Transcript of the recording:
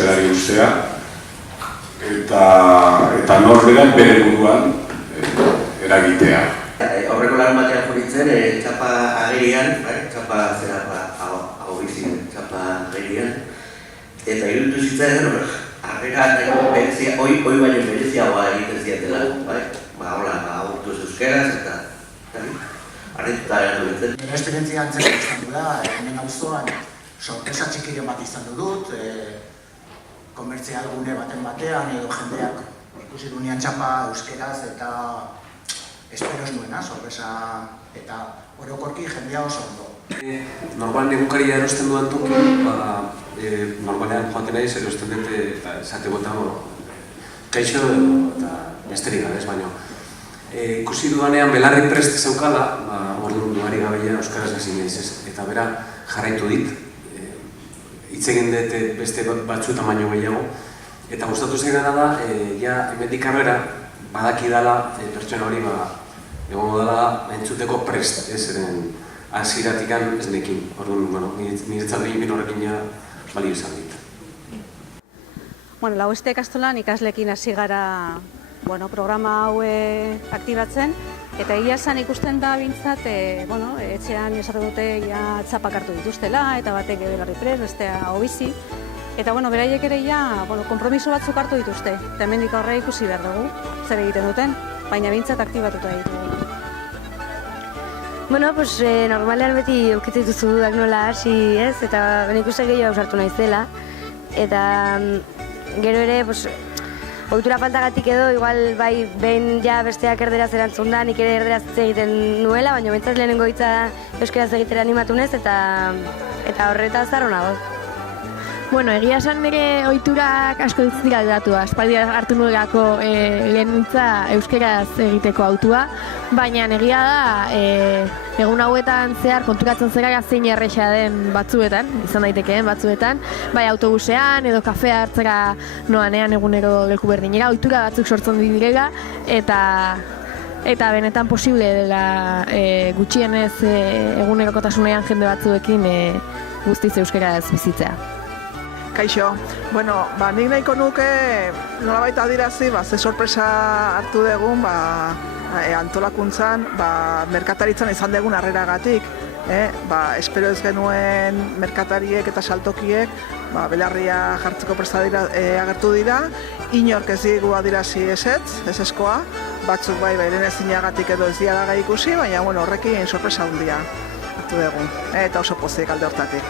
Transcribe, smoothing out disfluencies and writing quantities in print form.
euskarari ustea, eta norberan bere buruan eragitea. Horreko lan batean juritzen, txapa agerian, txapa agerian, eta iruditu zitzen, harrera berezia, hoi baino bereziagoa egiten ziatela, hola, aurtuz euskeraz, eta harrituta eratu ditzen. Nire esperientzia antzeko izan du da, hemen auzoan sorpresa txikiren bat izan dut, komertzial gune batean edo jendeak ikusi dunean txapa euskeraz eta espero ez duena, sorpresa eta orokorki jendea oso ondo. Normalen egunkaria erosten duan toki, normalean joaten naiz erosten dut eta esate gota kaixo eta besterik gabe ez baino. Ikusi dudanean belarri prest zeukala, orduan duari gabeia euskaraz hasi naiz ez, eta bera jarraitu dit. Hitz egin dut beste batzuetan baino gehiago, eta gustatu zaidana da, ja hemendik aurrera badaki dala pertsona hori egongo dela entzuteko prest, ez eren hasieratik ez nekin. Orduan, niretzat behin horrekin ja balio izan dit. Laueste ikastolan ikasleekin hasi gara programa hau aktibatzen, eta egia esan ikusten da bintzat, etxean esaten dute txapak hartu dituztela, eta batek belarri prest, bestea hobizi. Eta beraiek ere konpromiso batzuk hartu dituzte, eta hemendik aurrera ikusi behar dugu, zer egiten duten, baina bintzat aktibatuta ditugu. Normalean beti eukitzen dituzu dudak nola hasi, ez? Eta ben ikusten gehiago ausartu naizela. Eta gero ere, ohitura faltagatik edo, igual bai behin ja besteak erderaz erantzun da, nik ere erderaz egiten nuela, baina bentsat lehenengo hitza euskaraz egitera animatu nez, eta horretaz harro nago. Egia esan nire ohiturak asko ditzik aldatu, aspaldi hartu nuelako lehen hitza euskaraz egiteko hautua, baina egia da egun hauetan zehar konturatzen zera zein erresa den batzuetan, izan daitekeen batzuetan, bai autobusean edo kafea hartzera noanean egunero leku berdinera, ohitura batzuk sortzen direla, eta benetan posible dela gutxienez egunerokotasunean jende batzuekin guztiz euskaraz bizitzea. Kaixo, nik nahiko nuke nolabait adirazi, ze sorpresa hartu dugun antolakuntzan, merkataritzan izan dugun harreragatik. Espero ez genuen merkatariek eta saltokiek belarria jartzeko presta agertu dira, inork ez digu adirazi ezeskoa, batzuk bai beren ezinagatik edo ez diara gai ikusi, baina horrekin sorpresa handia hartu dugu, eta oso pozik alde hortatik.